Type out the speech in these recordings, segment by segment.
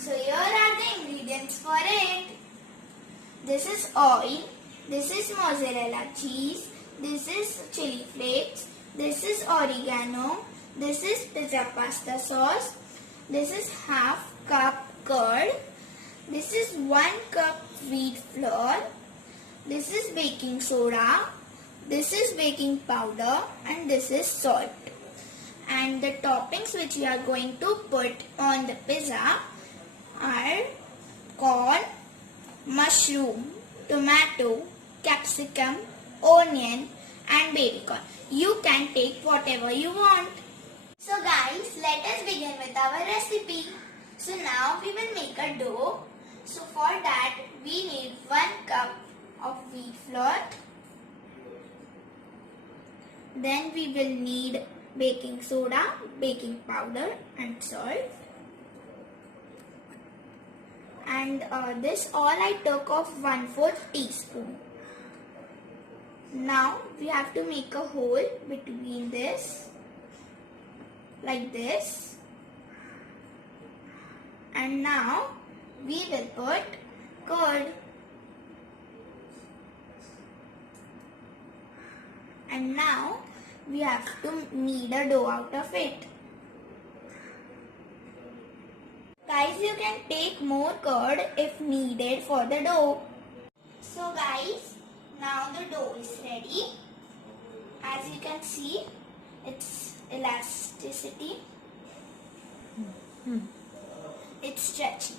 So here are the ingredients for it. This is oil, this is mozzarella cheese, this is chili flakes, this is oregano, this is pizza pasta sauce, this is half cup curd, this is 1 cup wheat flour, this is baking soda, this is baking powder, and this is salt. And the toppings which we are going to put on the pizza are corn, mushroom, tomato, capsicum, onion and baby corn. You can take whatever you want. So guys, let us begin with our recipe. So now we will make a dough. So for that we need 1 cup of wheat flour. Then we will need baking soda, baking powder and salt. And this all I took of 1/4 teaspoon. Now we have to make a hole between this, like this. And now we will put curd. And now we have to knead a dough out of it. Guys, you can take more curd if needed for the dough. So guys, now the dough is ready. As you can see, its elasticity. It's stretchy.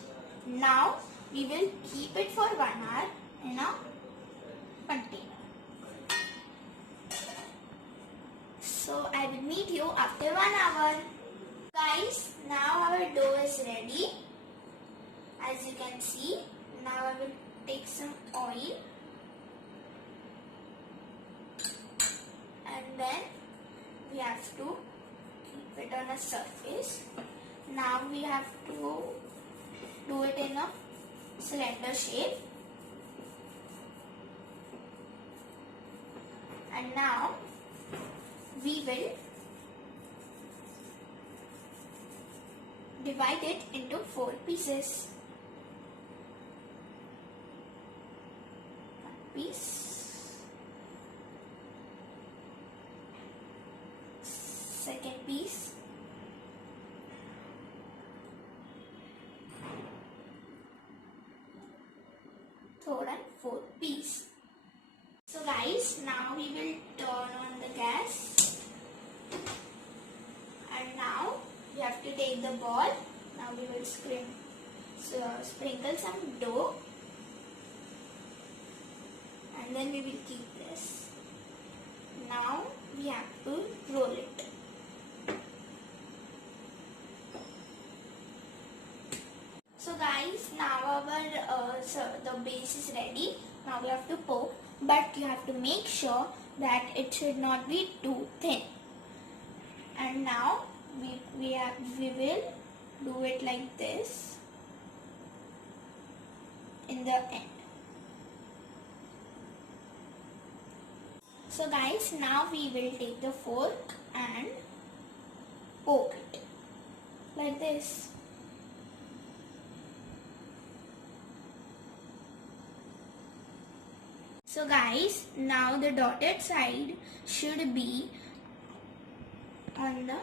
Now we will keep it for 1 hour in a container. So I will meet you after 1 hour. Guys, now our dough is ready. As you can see, now I will take some oil and then we have to keep it on a surface. Now we have to do it in a cylinder shape. And now we will divide it into 4 pieces. 1 piece, second piece, third and fourth piece. So guys, now we will turn on the gas. And now we have to take the ball. Now we will sprinkle some dough. And then we will keep this. Now we have to roll it. So guys, now the base is ready. Now we have to poke, but you have to make sure that it should not be too thin. And now we will do it like this in the end. So guys, now we will take the fork and poke it like this. So guys, now the dotted side should be on the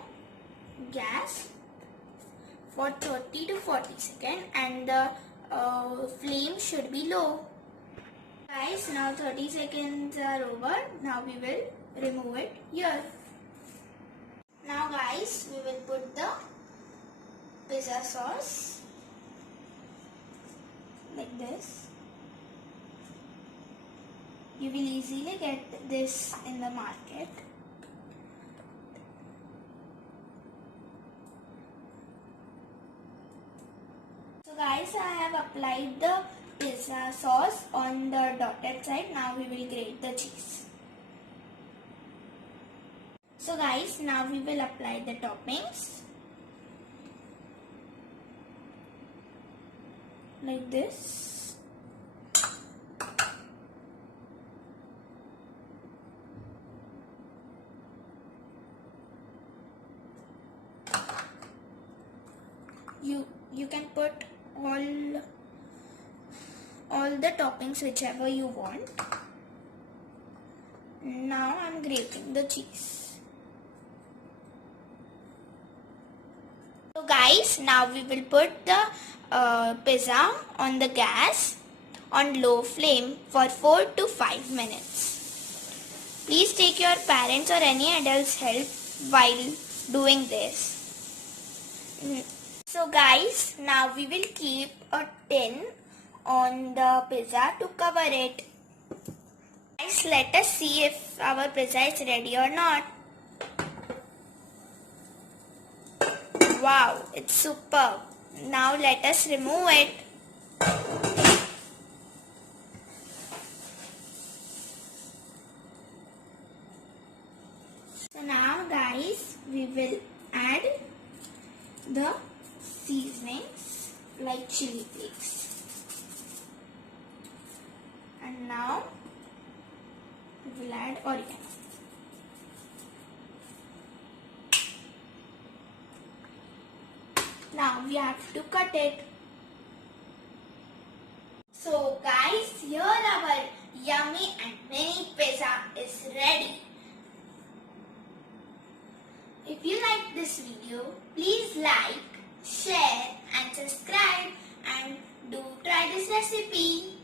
gas for 30 to 40 seconds and the flame should be low. Guys, now 30 seconds are over. Now we will remove it here. Now guys, we will put the pizza sauce like this. You will easily get this in the market. So guys, I have applied the pizza sauce on the dotted side. Now we will grate the cheese. So guys, now we will apply the toppings like this. You can put all the toppings whichever you want. Now I'm grating the cheese. So guys, now we will put the pizza on the gas on low flame for 4 to 5 minutes. Please take your parents or any adult's help while doing this. So guys, now we will keep a tin on the pizza to cover it. Guys, let us see if our pizza is ready or not. Wow, it's superb. Now let us remove it. So now guys, we will add the seasonings like chili flakes. And now we will add oregano. Now we have to cut it. So guys, here our yummy and mini pizza is ready. If you like this video, please like, share and subscribe, and do try this recipe.